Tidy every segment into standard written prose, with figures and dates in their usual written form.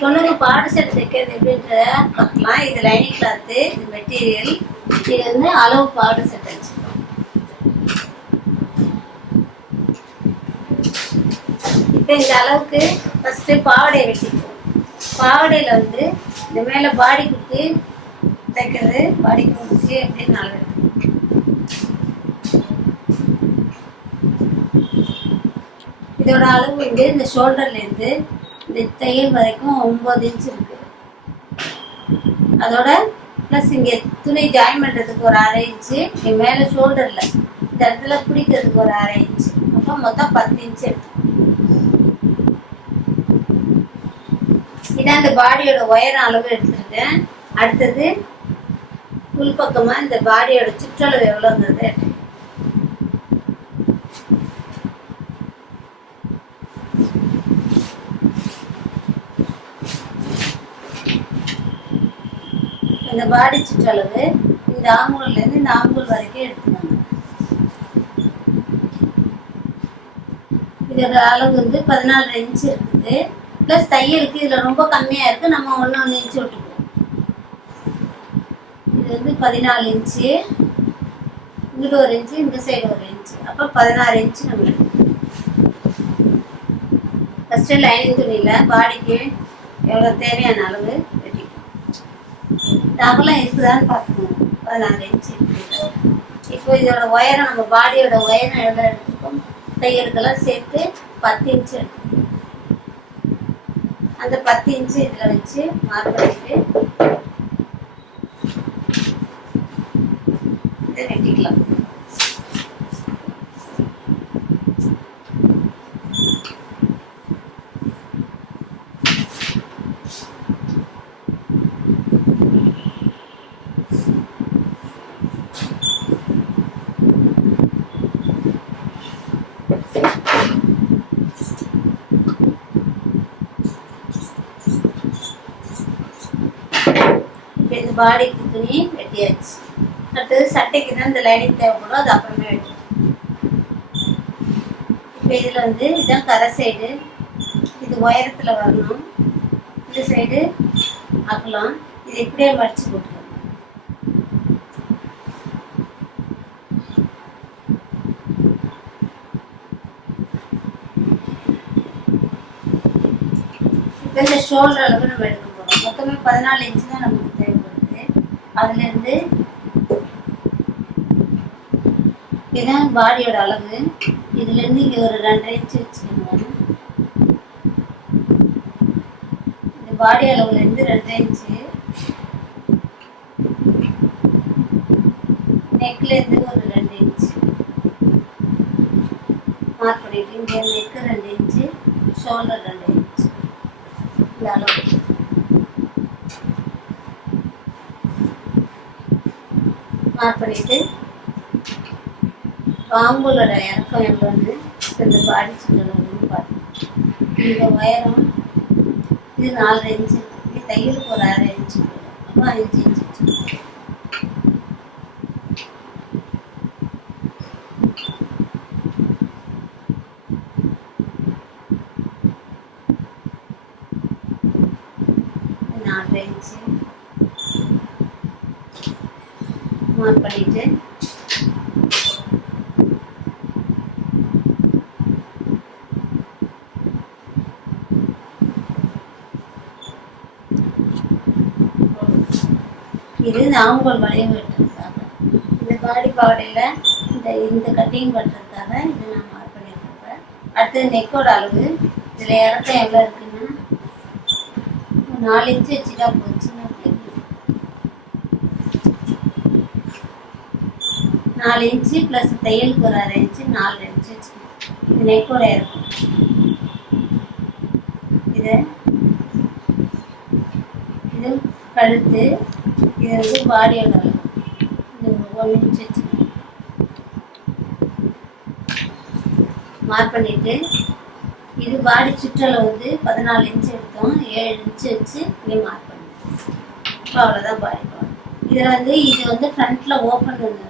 பொண்ணுக்கு பாடு செட் தைக்கிறது எப்படின்றத பார்க்கலாம். இது லைனிங் கிளாத்து, இது மெட்டீரியல், இது வந்து அளவு பாடு செட் வச்சுக்கோம். இப்போ இந்த அளவுக்கு ஃபஸ்ட்டு பாவாடையை வெட்டிக்குவோம். பாவாடையில் வந்து இந்த மேலே பாடி குத்தி தைக்கிறது, பாடி குத்தி அப்படின்னு அளவு எடுத்துக்கணும். இதோட அளவு வந்து இந்த ஷோல்டர்லேருந்து இந்த தையல் வரைக்கும் 9 இன்ச் இருக்கு. அதோட ப்ளஸ் இங்கே துணி ஜாயின் பண்ணுறதுக்கு ஒரு 1/2 இன்ச்சு, இங்கே மேலே ஷோல்டரில் இந்த இடத்துல பிடிக்கிறதுக்கு ஒரு 1/2 இன்ச்சு, அப்போ மொத்தம் 10 இன்ச்சு எடுத்து. இதான் இந்த பாடியோட உயரம் அளவு எடுத்துருக்கேன். அடுத்தது உள்பக்கமாக இந்த பாடியோட சுற்றளவு எவ்வளோங்கிறது எடுத்து. இந்த பாடி சுற்றளவு இந்த ஆம்பூல்லேருந்து இந்த ஆம்பூல் வரைக்கும் எடுத்துக்கோங்க. இதோட அளவு வந்து 14 இன்ச்சு இருக்குது. ப்ளஸ் தையலுக்கு இதில் ரொம்ப கம்மியாக இருக்குது, நம்ம 1 இன்ச்சு விட்டுக்குவோம். இது வந்து 14 இன்ச்சு, இங்கிட்ட 1 இன்ச்சு, இந்த சைடு 1 இன்ச்சு, அப்போ 16 இன்ச்சு நம்ம எடுத்துக்கோம். ஃபஸ்ட்டு லைனிங் துணியில் பாடிக்கு எவ்வளோ தேவையான அளவு வெட்டிக்கணும். அகலம் இருக்குதான்னு பார்த்துக்கணும். 16 இன்ச்சு இருக்குது. இப்போ இதோட உயரம், நம்ம பாடியோட உயரம் எவ்வளோ எடுத்துருக்கோம், தையலுக்கெல்லாம் சேர்த்து 10 இன்ச்சு எடுத்துக்கணும். அந்த 10 இன்ச்சு இதில் வச்சு மார்க் பண்ணிட்டு இதை வெட்டிக்கலாம். இந்த பாடிக்கு துணி வெட்டியாச்சு. அடுத்தது சட்டைக்கு தான் இந்த லைனிங் தேவைப்படும், அது அப்புறமே வெட்டி. இப்போ இதில் வந்து இதுதான் கரை சைடு, இது உயரத்தில் வரணும், இந்த சைடு அகலம், இது இப்படியே மடிச்சு போட்டுக்கணும். இப்போ இந்த ஷோல்டர் அளவு நம்ம எடுக்க போகிறோம். மொத்தமே 14 இன்ச்சு தான் நமக்கு தேவைப்படுது. அதுலேருந்து இதுதான் பாடியோட அளவு. இதுலேருந்து இங்கே ஒரு 2.5 இன்ச்சு வச்சுக்கோங்க. இந்த பாடி அளவுலேருந்து 2.5 இன்ச்சு, நெக்லேருந்து ஒரு 2 இன்ச்சு மார்க் பண்ணிட்டு, இங்கே நெக்கு 2 இன்ச்சு, ஷோல்டர் 2 இன்ச்சு, இந்த அளவு மார்க் பண்ணிட்டு, ஆம்பூலோட இறக்கம் எவ்வளோன்னு இந்த பாடி சுற்றளவுன்னு பார்த்து, இந்த உயரம் இது 4 இன்ச்சு, இது தையலுக்கு ஒரு 1/2 இன்ச்சு போடும், அப்போ 5 இன்ச்சு வச்சுக்கணும். மார்க் பண்ணிட்டு இது இந்த ஆம்பூல் வளையம் வெட்டுறதுக்காக, இந்த பாடி பாவடையில் இந்த கட்டிங் பண்ணுறதுக்காக இது நான் மார்க் பண்ணியிருக்கேன். அடுத்தது நெக்கோட அளவு, இதில் இறக்கம் எவ்வளோ இருக்குன்னா 4 இன்ச்சு வச்சுட்டா போச்சு. 4 இன்ச்சு ப்ளஸ் தையலுக்கு ஒரு 1/2 இன்ச்சு, 4 இன்ச்சு வச்சுக்கணும். இது நெக்கோட இறக்கம். இது கழுத்து, இது வந்து பாடியோட அளவு, இது 1 இன்ச்சு வச்சுக்கணும். மார்க் பண்ணிட்டு, இது பாடி சுற்றளவு வந்து 14 இன்ச்சு எடுத்தோம், 7 இன்ச்சு வச்சு இங்கே மார்க் பண்ணிட்டோம். இப்போ அவ்வளோதான் பாடி பாவடை. இதில் வந்து இது வந்து ஃப்ரண்ட்டில் ஓப்பன் வந்து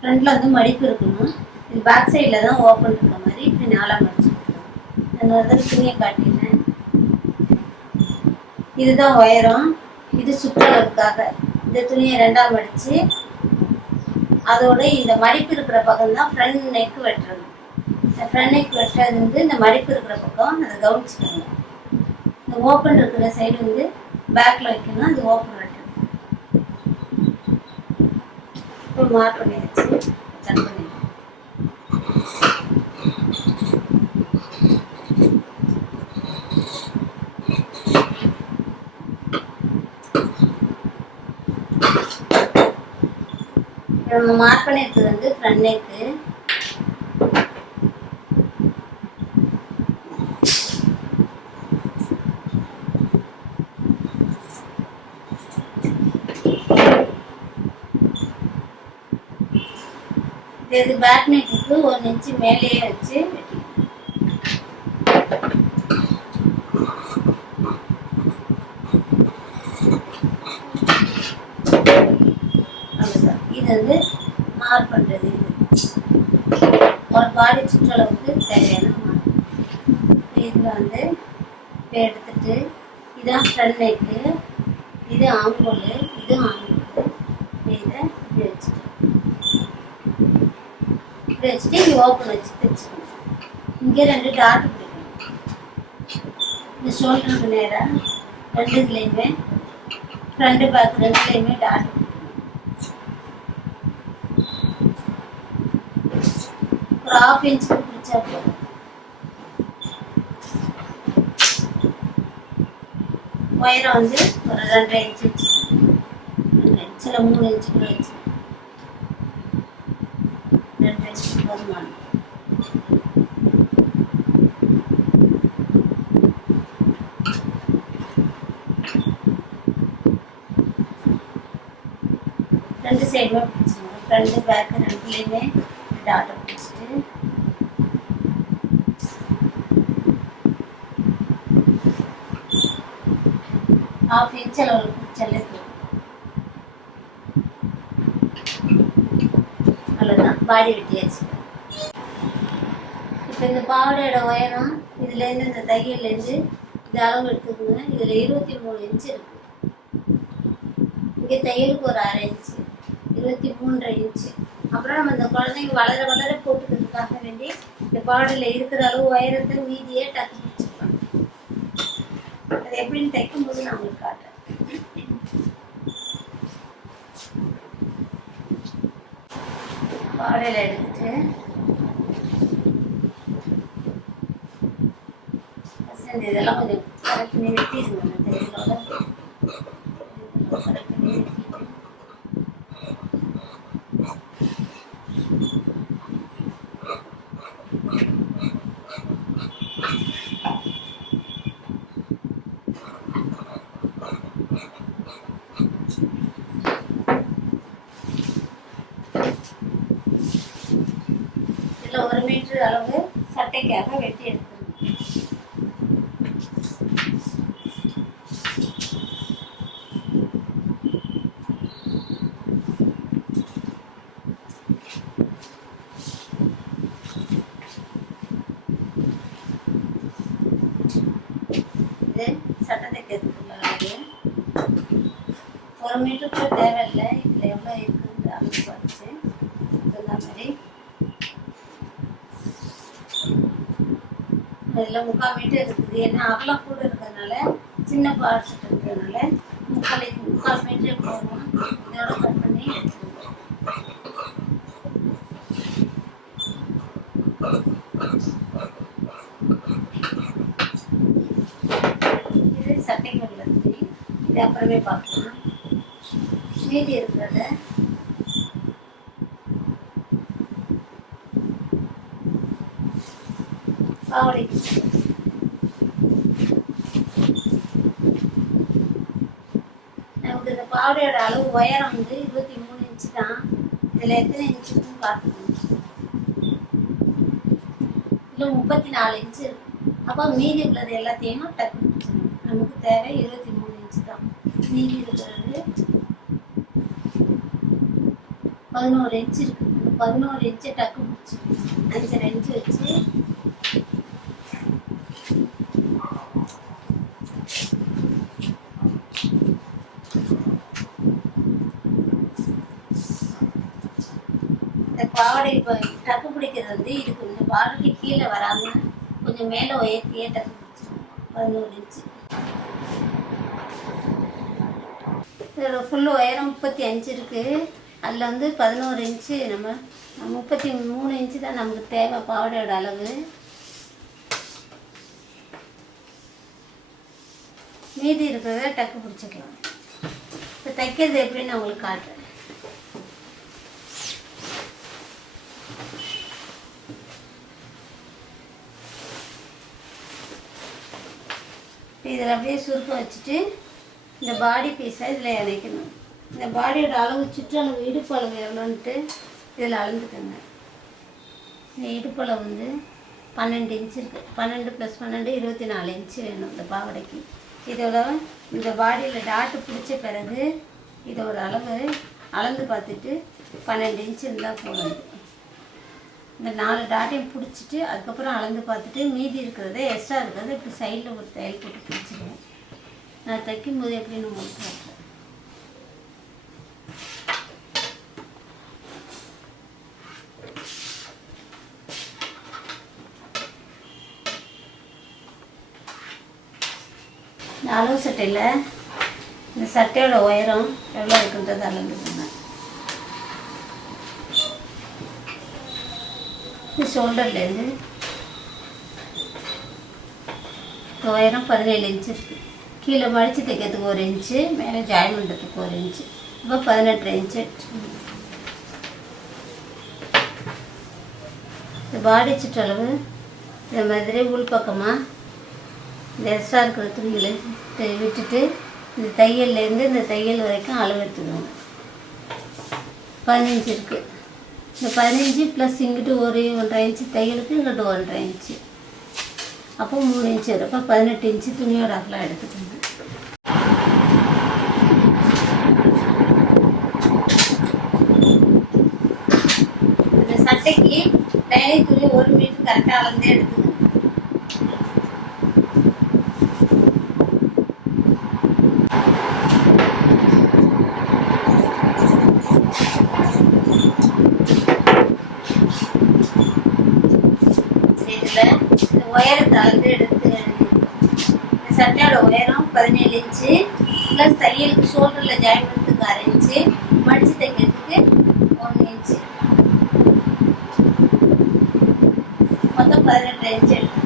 ஃப்ரண்ட்டில் வந்து மடிப்பு இருக்கணும், இது பேக் சைடில் தான் ஓப்பன் இருக்க மாதிரி இப்படி 4 மடிச்சு கொடுக்கணும். நான் துணியை காட்டிடுறேன். இதுதான் உயரம். இது சுற்றளவுக்காக இந்த துணியை ரெண்டாம் மடிச்சு அதோட இந்த மடிப்பு இருக்கிற பக்கம் தான் ஃப்ரண்ட் நெக் வெட்டுறது. இந்த ஃப்ரண்ட் நெக் வெட்டுறது வந்து இந்த மடிப்பு இருக்கிற பக்கம் அதை கவனிச்சுக்கோங்க. இந்த ஓப்பன் இருக்கிற சைடு வந்து பேக்கில் வைக்கணும். அது ஓப்பன் வெட்டுறது. இப்போ மார்க் பண்ணியாச்சு. கட் பண்ணி நம்ம மார்க் பண்ணியிருக்கிறது வந்து ஃப்ரண்ட் நெக்கு. இது பேக் நெக்குக்கு 1 இன்ச்சு மேலேயே வச்சு இது வந்து மார்க் பண்ணுறது. ஒரு பாடி சுற்றளவுக்கு தேவையான மார்க். இதில் வந்து இப்போ எடுத்துட்டு இதுதான் ஃப்ரண்ட் நெக்கு, இது ஆங்கோல், இது ஆங்கோல். இதை இப்படி வச்சுட்டு இங்கே ஓப்பன் வச்சு தைச்சிக்கணும். இங்கே 2 டாட் பிடிக்கணும். இந்த ஷோல்டருக்கு நேராக 2 இதுலேயுமே ஃப்ரண்ட் பேக் 2லேயுமே டாட் பிடிக்கணும். ஒரு 1/2 இன்ச்சுக்கு பிடிச்சா போதும். உயரம் வந்து ஒரு 2.5 இன்ச்சு வச்சுக்கணும். 2 இன்ச்சில் 3 இன்ச்சுக்குள்ள வச்சு 2 இன்ச்சு போதுமான. ரெண்டு சைடுமே பிடிச்சிக்கணும். ஃப்ரண்ட் பேக் 2லேயுமே டாட்டை பிடிச்சிட்டு ½ இன்ச் அளவு பிடிச்சாலே போதும். அவ்வளோதான், பாடி வெட்டியாச்சு. இப்போ இந்த பாவாடையோட உயரம் இதுலேருந்து இந்த தையல்லேருந்து இது அளவு எடுத்துக்கோங்க. இதில் 23 இன்ச்சு இருக்குது. இங்கே தையலுக்கு ஒரு 1/2 இன்ச்சு, 23.5 இன்ச்சு. அப்புறம் நம்ம இந்த குழந்தைங்க வளர வளர போட்டுக்கிறதுக்காக வேண்டி இந்த பாவாடையில் இருக்கிற அளவு உயரத்தை மீதியே டக்கு பிடிச்சிக்கலாம். அது எப்படின்னு தைக்கும்போது நான் உங்களுக்கு காட்டுறேன். பாவாடையில் எடுத்துட்டு இதெல்லாம் கொஞ்சம் கரெக்ட் பண்ணி வெட்டிடுங்க. அந்த தையலோட கரெக்ட் பண்ணி வெட்டிட்டு இதில் 1 மீட்டர் அளவு சட்டைக்காக வெட்டி எடுத்துருங்க. இது சட்டை தைக்கிறதுக்குள்ள அளவு 1 மீட்டருக்கு தேவையில்லை. இதில் எவ்வளோ இருக்குன்ற அளவு பார்த்து இந்த மாதிரி இதில் 3/4 மீட்டர் இருக்குது. ஏன்னா அகலம் கூட இருக்கிறதுனால சின்ன பாட் சட்டை இருக்கிறதுனால 3/4 மீட்டர் போகும். இதோட கட் பண்ணி எடுத்துக்கணும். இது சட்டைக்கு உள்ள துணி. இது அப்புறமே பார்க்கலாம். மீதி இருக்கிறத பாவாடைக்கு நமக்கு இந்த பாவாடையோட அளவு உயரம் வந்து 23 இன்ச்சு தான். இதில் எத்தனை இன்ச்சுன்னு பார்த்துக்கணும். இதில் 34 இன்ச்சு இருக்கு. அப்போ மீதி உள்ளது எல்லாத்தையும் டக்கு பிடிச்சிடணும். நமக்கு தேவை 23 இன்ச்சு தான். மீதி இருக்கிறது 11 இன்ச்சு இருக்கு. 11 இன்ச்சு டக்கு பிடிச்சிக்கணும். 5.5 இன்ச்சு வச்சு பாவாடை இப்போ டக்கு பிடிக்கிறது வந்து இதுக்கு இந்த பாவாடைக்கு கீழே வராமல் கொஞ்சம் மேலே உயர்த்தியே டக்கு பிடிச்சிருவோம். 11 இன்ச்சு. இதோட ஃபுல்லு உயரம் 35 இருக்குது. அதில் வந்து 11 இன்ச்சு நம்ம 33 இன்ச்சு தான் நமக்கு தேவை பாவாடையோட அளவு. மீதி இருக்கிறத டக்கு பிடிச்சிக்கலாம். இப்போ தைக்கிறது எப்படின்னு நான் உங்களுக்கு காட்டுறேன். இதில் அப்படியே சுருக்கம் வச்சுட்டு இந்த பாடி பீஸை இதில் இணைக்கணும். இந்த பாடியோட அளவு சுற்றளவு இடுப்பு அளவு எவ்வளோன்ட்டு இதில் அளந்துக்கோங்க. இந்த இடுப்பளவு வந்து 12 இன்ச்சு இருக்குது. 12 + 12 24 இன்ச்சு வேணும் இந்த பாவாடைக்கு. இதோட இந்த பாடியில் டாட்டு பிடிச்ச பிறகு இதோட அளவு அளந்து பார்த்துட்டு 12 இன்ச்சு இருந்தால் போதும். இந்த 4 டாட்டையும் பிடிச்சிட்டு அதுக்கப்புறம் அளந்து பார்த்துட்டு மீதி இருக்கிறத எக்ஸ்ட்ரா இருக்கிறத இப்படி சைடில் ஒரு தையல் போட்டு பிடிச்சிடுவேன். நான் தைக்கும்போது எப்படின்னு உங்களுக்கு காட்டுறேன். இந்த அளவு சட்டையில் இந்த சட்டையோட உயரம் எவ்வளோ இருக்குன்றதை அளந்துக்கோங்க. இது ஷோல்டர்லேருந்து உயரம் 17 இன்ச்சு இருக்குது. கீழே மடித்து தைக்கிறதுக்கு 1 இன்ச்சு, மேலே ஜாயின் பண்ணுறதுக்கு 1 இன்ச்சு, இப்போ 18 இன்ச்சு எடுத்துக்கணும். இந்த பாடி சுற்றளவு இந்த மாதிரி உள் பக்கமாக இந்த எக்ஸ்ட்ரா இருக்கிற துணிகளை விட்டுட்டு இந்த தையல்லேருந்து இந்த தையல் வரைக்கும் அளவு எடுத்துக்கணும். 15 இருக்குது. இந்த 15 ப்ளஸ் இங்கிட்டு 1.5 இன்ச்சு தையலுக்கு இங்கிட்டு 1.5 இன்ச்சு, அப்போ 3 இன்ச்சு வரும். அப்போ 18 இன்ச்சு துணியோட அகலம் எடுத்துக்கணும். இந்த சட்டைக்கு லைனிங் துணி 1 மீட்டர் கரெக்டாக அளந்தே எடுத்துக்கணும். உயரத்தை அளந்து எடுத்து இந்த சட்டையோட உயரம் 17 இன்ச்சு ப்ளஸ் தையலுக்கு ஷோல்டரில் ஜாயின் பண்ணுறதுக்கு 1/2 இன்ச்சு, மடித்து தைக்கிறதுக்கு 1 இன்ச்சு, மொத்தம் 18 இன்ச்சு எடுத்து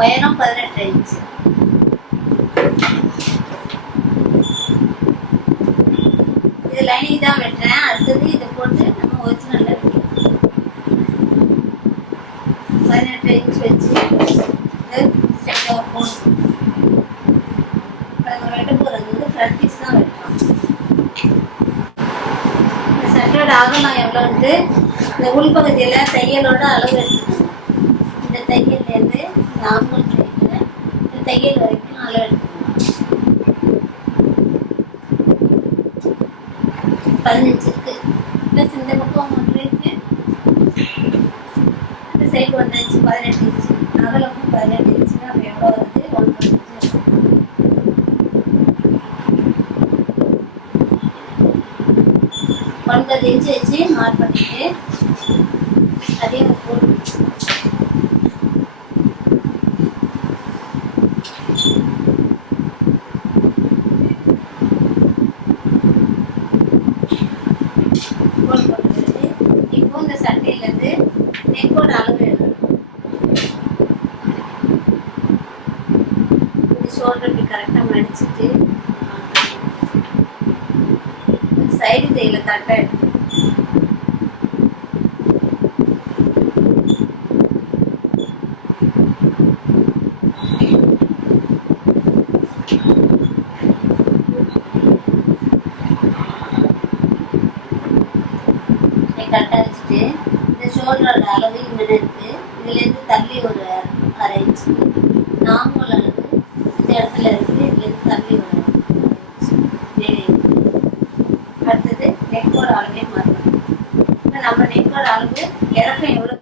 உயரம் 18 இன்ச்சு. இது லைனிங் தான் வெட்டுறேன். அடுத்தது இதை போட்டு நம்ம ஒரிஜினலில் வைக்கலாம். 18 இன்ச் வச்சு ஸ்ட்ரெயிட்டாக போடணும். இப்போ நம்ம வெட்ட போகிறது வந்து ஃப்ரண்ட் பீஸ் தான் வெட்டலாம். இந்த சட்டையோட அகலம் எவ்வளோன்ட்டு இந்த உள்பகுதியில் தையலோட அளவு எடுத்துக்கணும். இந்த தையல்லேருந்து இந்த ஆம்பல் சைடில் இந்த தையல் வரைக்கும் அளவு எடுத்துக்கணும். 15 இருக்கு. ப்ளஸ் இந்த பக்கம் 1 இருக்கு, அந்த சைடு 1 இன்ச்சு, 18 இன்ச்சு, அகலமும் 18 இன்ச்சுனா அப்போ எவ்வளோ வருது? 1.5 இன்ச்சு. 9 இன்ச்சு வச்சு மார்க் பண்ணிட்டு அதையும் போட்டு இப்போ இந்த சட்டையிலேருந்து நெக்கோட அளவு எழுதணும். இந்த ஷோல்டர் இப்படி கரெக்டாக மடிச்சுட்டு சைடு தையில கரெக்டாக எடுக்கணும். கரெக்டாக வச்சுட்டு இந்த ஷோல்டரோட அளவு இங்கே இருக்குது. இதுலேருந்து தள்ளி ஒரு 1/2 இன்ச்சு நார்மல் அளவு இந்த இடத்துல இருக்குது. இதுலேருந்து தள்ளி ஒரு 1/2 இன்ச்சு. அடுத்தது நெக்கோட அளவே மாற்றணும். இப்போ நம்ம நெக்கோட அளவு இறக்கம் எவ்வளோ